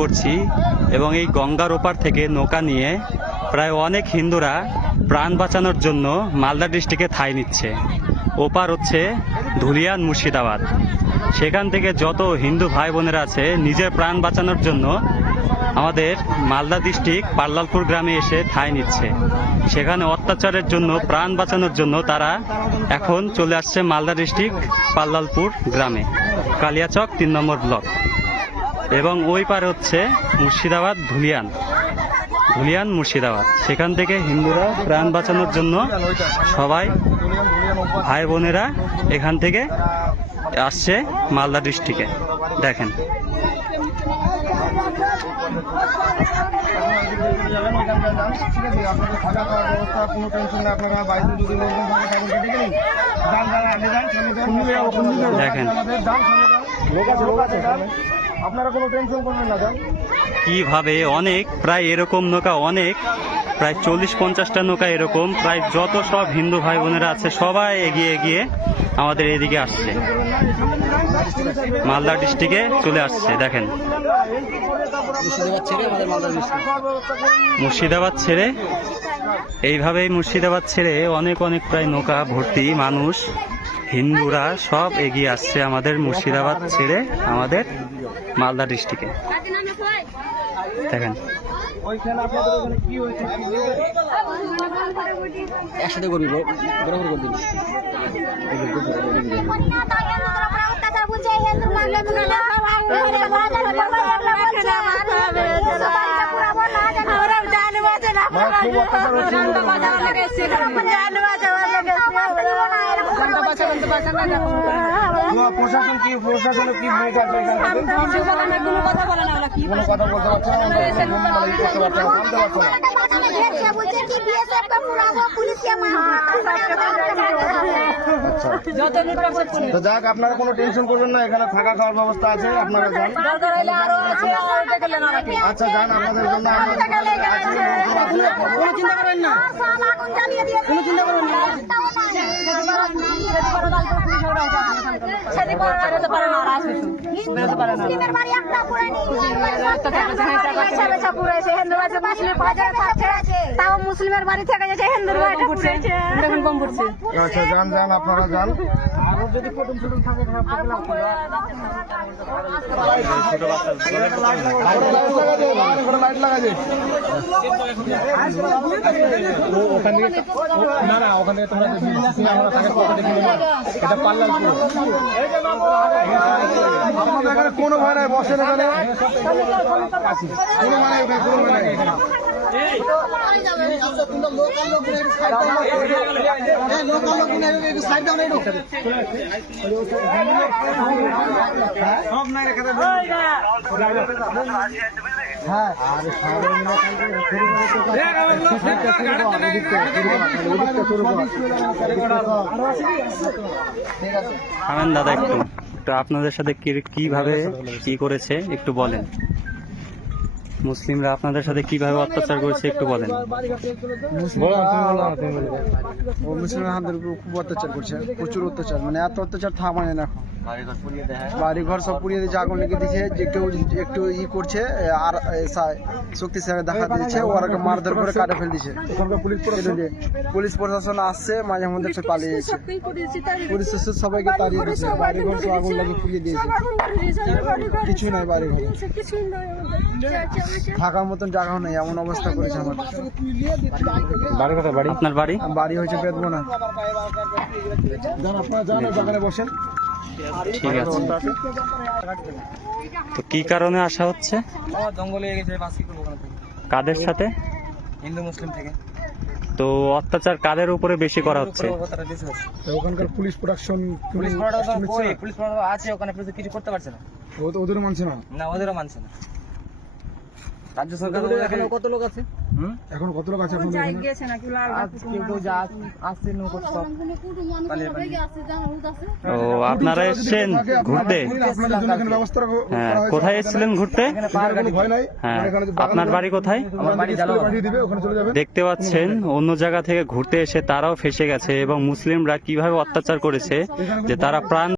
করছি এবং এই গঙ্গার ওপার থেকে নৌকা নিয়ে প্রায় অনেক হিন্দুরা প্রাণ বাঁচানোর জন্য মালদা ডিস্ট্রিক্টে ঠাঁই নিচ্ছে। ওপার হচ্ছে ধুলিয়ান মুর্শিদাবাদ। সেখান থেকে যত হিন্দু ভাই বোনেরা আছে নিজের প্রাণ বাঁচানোর জন্য আমাদের মালদা ডিস্ট্রিক্ট পাল্লালপুর গ্রামে এসে ঠাঁই নিচ্ছে। সেখানে অত্যাচারের জন্য প্রাণ বাঁচানোর জন্য তারা এখন চলে আসছে মালদা ডিস্ট্রিক্ট পাল্লালপুর গ্রামে, কালিয়াচক 3 নম্বর ব্লক। এবং ওই পারে হচ্ছে মুর্শিদাবাদ ধুলিয়ান মুর্শিদাবাদ। সেখান থেকে হিন্দুরা প্রাণ বাঁচানোর জন্য সবাই ভাই বোনেরা এখান থেকে আসছে মালদা ডিস্ট্রিক্টে। দেখেন দেখেন আপনারা কোনো টেনশন করবেন না। কিভাবে অনেক প্রায় এরকম নৌকা প্রায় 40-50টা নৌকা এরকম প্রায় যত সব হিন্দু ভাই বোনেরা আছে সবাই এগিয়ে এগিয়ে আমাদের এদিকে আসছে, মালদা ডিস্ট্রিক্টে চলে আসছে। দেখেন মুর্শিদাবাদ ছেড়ে এইভাবেই মুর্শিদাবাদ ছেড়ে অনেক প্রায় নৌকা ভর্তি মানুষ হিন্দুরা সব এগিয়ে আসছে আমাদের মুর্শিদাবাদ ছেড়ে আমাদের মালদা ডিস্ট্রিক্টে। দেখেন একসাথে করবি বরাবর করে দিবি। প্রশাসন কি ভূমিকা আছে? কোনো কথা বলে না, কোনো কথা বলতে পারছে না। যাক, আপনারা কোনো টেনশন করবেন না, এখানে থাকা খাওয়ার ব্যবস্থা আছে, আপনারা যান। আচ্ছা যান, আপনাদের জন্য কোনো চিন্তা করেন না, কোনো চিন্তা করেন না। মুসলিমের বাড়ি থেকে যাচ্ছে হিন্দুর বাড়ি কম পড়ছে। আচ্ছা যান যান, আপনারা যান। যদি কুটুম টুটুম থাকে লাইট লাগা যায়। না ওখানে তোমরা এটা পাল্লালপুর। আপনাদের এখানে কোনো ভয় নাই, বসেন এখানে, কোনো মানে কোনো ভয় নাই। আমেন দাদা, একটু আপনাদের সাথে কিভাবে কি করেছে একটু বলেন। মুসলিমরা আপনাদের সাথে কিভাবে অত্যাচার করেছে একটু বলেন। মুসলিমরা আমাদের উপর খুব অত্যাচার করছে, প্রচুর অত্যাচার, মানে এত অত্যাচার থামায় না। বাড়ি ঘর সব পুড়িয়ে দিয়েছে, আগুন লেগে দিয়েছে। যে কেউ একটু করছে আর শক্তিশালী দেখা দিয়েছে, ওরা মারধর করে কাটে ফেল দিচ্ছে। পুলিশ প্রশাসন আসছে, মাঝে মধ্যে সব পালিয়ে যাচ্ছে। পুলিশ সবাইকে তাড়িয়ে দিয়েছে, বাড়ি ঘর সব আগুন লাগিয়ে পুড়িয়ে দিয়েছে। কিছুই নাই বাড়ি ঘর, থাকার মতন জায়গাও নেই, এমন অবস্থা করেছে আমাদের। আপনার বাড়ি হয়েছে বেদবনা। আপনারা যান, বাগানে বসেন। ঠিক আছে, তো কি কারণে আসা হচ্ছে? জঙ্গলে গেছে, কাদের সাথে? হিন্দু মুসলিম থেকে। তো অত্যাচার কাদের উপরে বেশি করা হচ্ছে? ওখানকার পুলিশ প্রোডাকশন আছে, ওখানে কিছু করতে পারছে না, ওদেরও মানছে না, ওদেরও মানছে না। রাজ্য সরকার কত লোক আছে? এখন কত লোক আছে? ও আপনারা এসছেন ঘুরতে? হ্যাঁ, কোথায় এসেছিলেন ঘুরতে? হ্যাঁ, আপনার বাড়ি কোথায়? দেখতে পাচ্ছেন অন্য জায়গা থেকে ঘুরতে এসে তারাও ফেসে গেছে এবং মুসলিমরা কিভাবে অত্যাচার করেছে যে তারা প্রাণ